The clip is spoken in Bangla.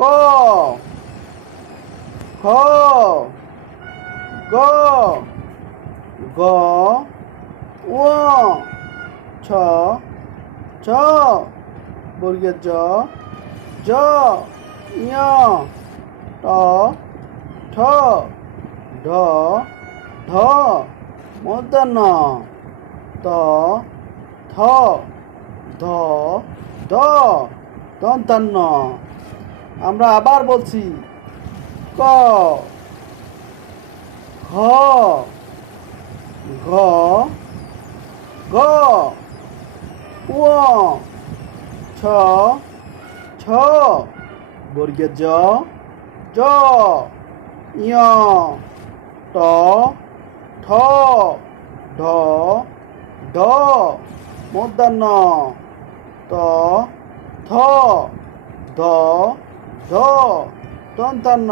ক খ গ গ ও ছ ছ বর্গের জ ঞ ট ঠ ঢ ঢ মূর্ধন্য ত থ ধ ধ দন্তান্ন। আমরা আবার বলছি ক খ ঘ গ উ ছ ছ বর্গের জ ঞ ট ঠ ঢ ঢ মূর্ধন্য ত থ ধ ধ দন্তান্ন।